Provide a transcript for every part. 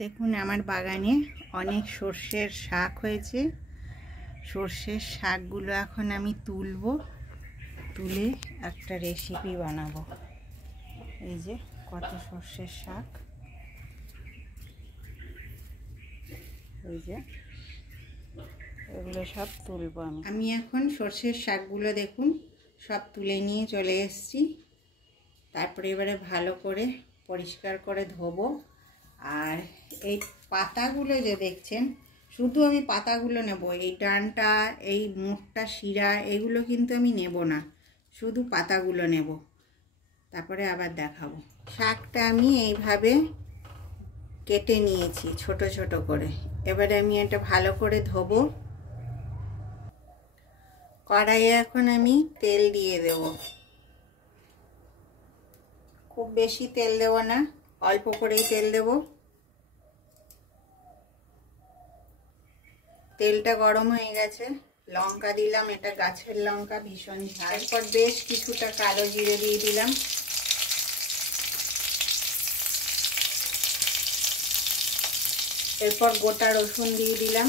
দেখুন আমার বাগানে অনেক সর্ষের শাক হয়েছে। সর্ষের শাকগুলো এখন আমি তুলে একটা রেসিপি বানাবো। এই যে কত সর্ষের শাক, এই যে এগুলো সব তুলবো আমি এখন সর্ষের শাকগুলো দেখুন সব তুলে নিয়ে চলে এসেছি। তারপরে এবারে ভালো করে পরিষ্কার করে ধোবো। আর এই পাতাগুলো যে দেখছেন, শুধু আমি পাতাগুলো নেব, এই ডাঁটা, এই মোটটা শিরা এগুলো কিন্তু আমি নেব না, শুধু পাতাগুলো নেব। তারপরে আবার দেখাবো। শাকটা আমি এইভাবে কেটে নিয়েছি ছোট ছোট করে। এবারে আমি এটা ভালো করে ধোবো। কড়াইয়ে এখন আমি তেল দিয়ে দেব। খুব বেশি তেল দেব না, অল্প করেই তেল দেব। তেলটা গরম হয়ে গেছে, লঙ্কা দিলাম, এটা গাছের লঙ্কা, ভীষণ ঝাল। এরপর বেশ কিছুটা কালো জিরে দিয়ে দিলাম। এরপর গোটা রসুন দিয়ে দিলাম।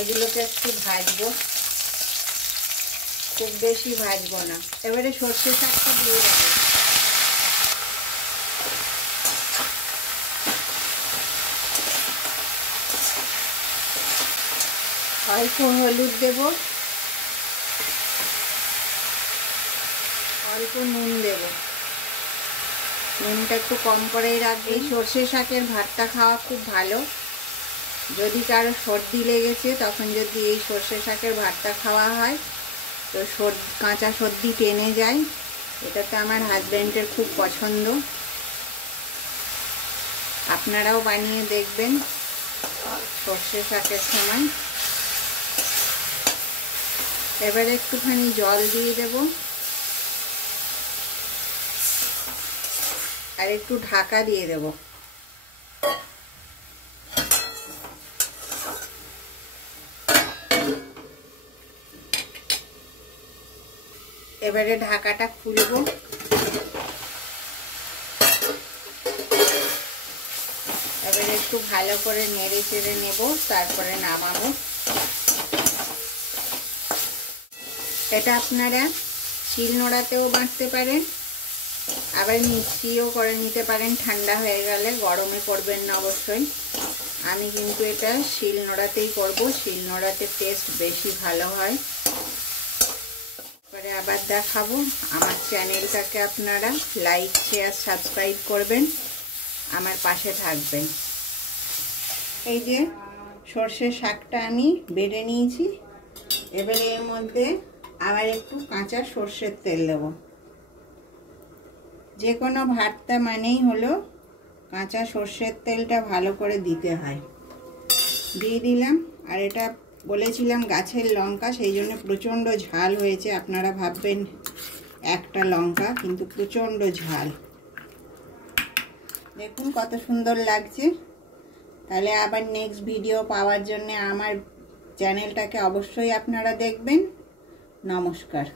এগুলোকে একটু ভাজবো, খুব বেশি ভাজবো না। এবারে সর্ষে শাকটা দিয়ে দেবো। অল্প হলুদ দেব, অল্প নুন দেব। নুনটা একটু কম করেই রাখবে। এই সর্ষে শাকের ভাতটা খাওয়া খুব ভালো। যদি কারো সর্দি লেগেছে তখন যদি এই সর্ষে শাকের ভাতটা খাওয়া হয় তো কাঁচা সর্দি টেনে যায়। এটাতে আমার হাজব্যান্ডের খুব পছন্দ। আপনারাও বানিয়ে দেখবেন সর্ষে শাকের সময়। এবারে একটুখানি জল দিয়ে দেব আর একটু ঢাকা দিয়ে দেব। এবারে ঢাকাটা খুলব। এবারে একটু ভালো করে নেড়ে চেড়ে নেব, তারপরে নামাবো। এটা আপনারা শিলনোড়াতেও বাটতে পারেন, আবার মিক্সিও করে নিতে পারেন ঠান্ডা হয়ে গেলে। গরমে করবেন না অবশ্যই। আমি কিন্তু এটা শিলনোড়াতেই করব, শিলনোড়াতে টেস্ট বেশি ভালো হয়। পরে আবার দেখাবো। আমার চ্যানেলটাকে আপনারা লাইক, শেয়ার, সাবস্ক্রাইব করবেন, আমার পাশে থাকবেন। এই যে সর্ষের শাকটা আমি বেটে নিয়েছি। এবারে এর মধ্যে আবার একটু কাঁচা সর্ষের তেল দেব। যে কোনো ভর্তা মানেই হলো কাঁচা সর্ষের তেলটা ভালো করে দিতে হয়। দিয়ে দিলাম। আর এটা বলেছিলাম গাছের লঙ্কা, সেই জন্য প্রচণ্ড ঝাল হয়েছে। আপনারা ভাববেন একটা লঙ্কা, কিন্তু প্রচণ্ড ঝাল। দেখুন কত সুন্দর লাগছে। তাহলে আবার নেক্সট ভিডিও পাওয়ার জন্য আমার চ্যানেলটাকে অবশ্যই আপনারা দেখবেন। নমস্কার।